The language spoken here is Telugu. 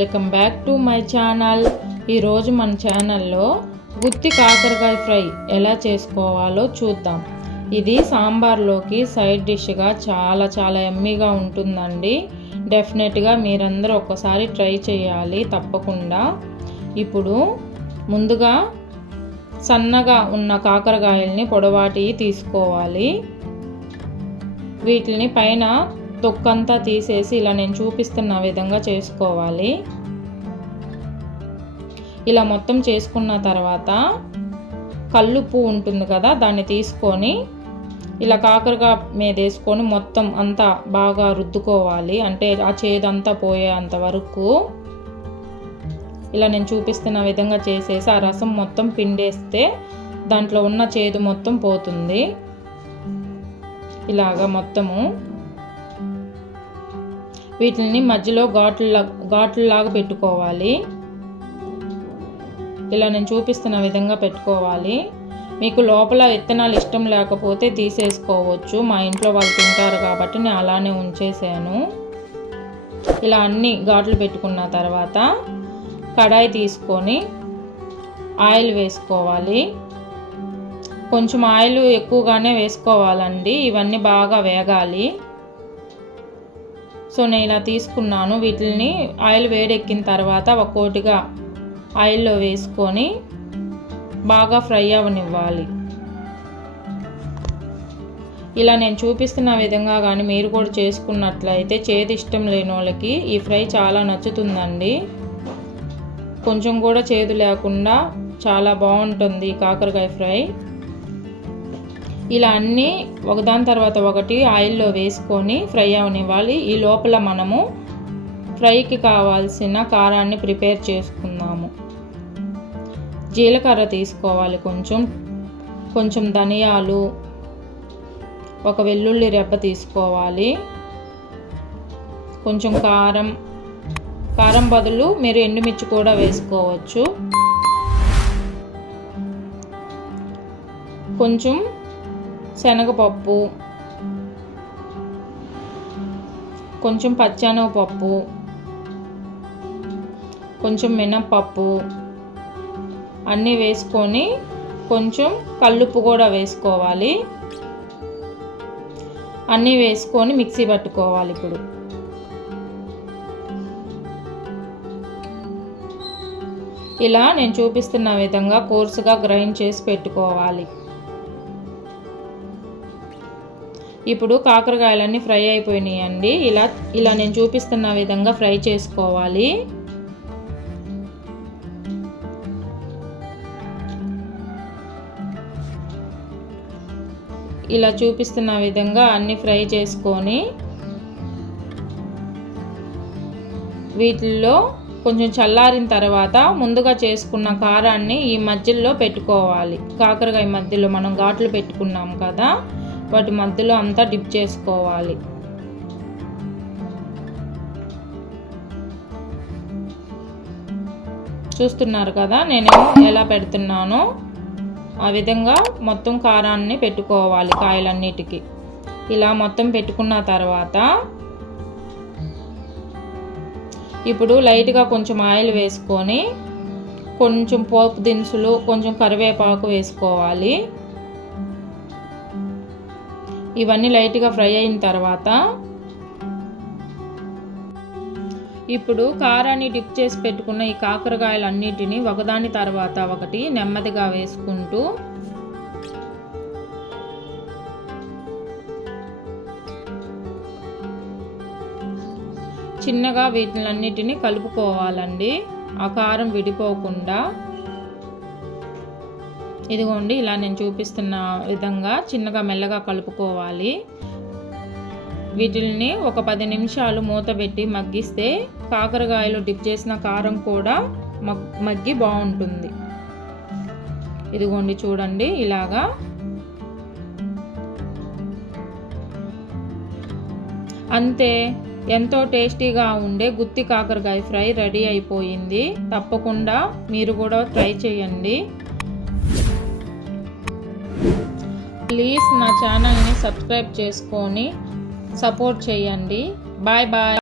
Welcome back to my channel. ఈరోజు మన ఛానల్లో గుత్తి కాకరకాయ ఫ్రై ఎలా చేసుకోవాలో చూద్దాం. ఇది సాంబార్లోకి సైడ్ డిష్గా చాలా యమ్మీగా ఉంటుందండి. డెఫినెట్గా మీరందరూ ఒకసారి ట్రై చేయాలి తప్పకుండా. ఇప్పుడు ముందుగా సన్నగా ఉన్న కాకరకాయల్ని పొడవాటి తీసుకోవాలి. వీటిని పైన తొక్కంతా తీసేసి ఇలా నేను చూపిస్తున్న విధంగా చేసుకోవాలి. ఇలా మొత్తం చేసుకున్న తర్వాత కల్లుప్పు ఉంటుంది కదా, దాన్ని తీసుకొని ఇలా కాకరకాయ మీద వేసుకొని మొత్తం అంతా బాగా రుద్దుకోవాలి. అంటే ఆ చేదంతా పోయేంత వరకు ఇలా నేను చూపిస్తున్న విధంగా చేసేసి ఆ రసం మొత్తం పిండేస్తే దాంట్లో ఉన్న చేదు మొత్తం పోతుంది. ఇలాగా మొత్తము వీటిని మధ్యలో ఘాట్లులాగా పెట్టుకోవాలి. ఇలా నేను చూపిస్తున్న విధంగా పెట్టుకోవాలి. మీకు లోపల విత్తనాలు ఇష్టం లేకపోతే తీసేసుకోవచ్చు. మా ఇంట్లో వాళ్ళు తింటారు కాబట్టి నేను అలానే ఉంచేసాను. ఇలా అన్ని ఘాట్లు పెట్టుకున్న తర్వాత కడాయి తీసుకొని ఆయిల్ వేసుకోవాలి. కొంచెం ఆయిల్ ఎక్కువగానే వేసుకోవాలండి. ఇవన్నీ బాగా వేగాలి. సో నేను ఇలా తీసుకున్నాను. వీటిని ఆయిల్ వేడెక్కిన తర్వాత ఒక్కోటిగా ఆయిల్లో వేసుకొని బాగా ఫ్రై అవనివ్వాలి. ఇలా నేను చూపిస్తున్న విధంగా కానీ మీరు కూడా చేసుకున్నట్లయితే చేదు ఇష్టం లేని వాళ్ళకి ఈ ఫ్రై చాలా నచ్చుతుందండి. కొంచెం కూడా చేదు లేకుండా చాలా బాగుంటుంది కాకరకాయ ఫ్రై. ఇలా అన్నీ ఒకదాని తర్వాత ఒకటి ఆయిల్లో వేసుకొని ఫ్రై అవనివ్వాలి. ఈ లోపల మనము ఫ్రైకి కావాల్సిన కారాన్ని ప్రిపేర్ చేసుకుందాము. జీలకర్ర తీసుకోవాలి, కొంచెం ధనియాలు, ఒక వెల్లుల్లి రెబ్బ తీసుకోవాలి, కొంచెం కారం బదులు మీరు ఎండుమిర్చి కూడా వేసుకోవచ్చు, కొంచెం శనగపప్పు, కొంచెం పచ్చెనగపప్పు, కొంచెం మినప్పప్పు అన్నీ వేసుకొని కొంచెం కల్లుప్పు కూడా వేసుకోవాలి. అన్నీ వేసుకొని మిక్సీ పట్టుకోవాలి. ఇప్పుడు ఇలా నేను చూపిస్తున్న విధంగా కోర్సుగా గ్రైండ్ చేసి పెట్టుకోవాలి. ఇప్పుడు కాకరకాయలన్నీ ఫ్రై అయిపోయినాయండి. ఇలా నేను చూపిస్తున్న విధంగా ఫ్రై చేసుకోవాలి. ఇలా చూపిస్తున్న విధంగా అన్ని ఫ్రై చేసుకొని వీటిల్లో కొంచెం చల్లారిన తర్వాత ముందుగా చేసుకున్న కారాన్ని ఈ మధ్యలో పెట్టుకోవాలి. కాకరకాయ మధ్యలో మనం ఘాట్లు పెట్టుకున్నాం కదా, వాటి మధ్యలో అంతా డిప్ చేసుకోవాలి. చూస్తున్నారు కదా నేనేమో ఎలా పెడుతున్నానో ఆ విధంగా మొత్తం కారాన్ని పెట్టుకోవాలి కాయలన్నిటికీ. ఇలా మొత్తం పెట్టుకున్న తర్వాత ఇప్పుడు లైట్గా కొంచెం ఆయిల్ వేసుకొని కొంచెం పోపు దినుసులు, కొంచెం కరివేపాకు వేసుకోవాలి. ఇవన్నీ లైట్గా ఫ్రై అయిన తర్వాత ఇప్పుడు కారాన్ని డిప్ చేసి పెట్టుకున్న ఈ కాకరకాయలన్నిటినీ ఒకదాని తర్వాత ఒకటి నెమ్మదిగా వేసుకుంటూ చిన్నగా వీటిలన్నిటినీ కలుపుకోవాలండి, ఆ కారం విడిపోకుండా. ఇదిగోండి ఇలా నేను చూపిస్తున్న విధంగా చిన్నగా మెల్లగా కలుపుకోవాలి. వీటిని ఒక 10 నిమిషాలు మూత పెట్టి మగ్గిస్తే కాకరకాయలు డిప్ చేసిన కారం కూడా మగ్గి బాగుంటుంది. ఇదిగోండి చూడండి ఇలాగా. అంతే, ఎంతో టేస్టీగా ఉండే గుత్తి కాకరకాయ ఫ్రై రెడీ అయిపోయింది. తప్పకుండా మీరు కూడా ట్రై చేయండి. ప్లీజ్ నా ఛానల్ని సబ్స్క్రైబ్ చేసుకొని సపోర్ట్ చేయండి. Bye bye.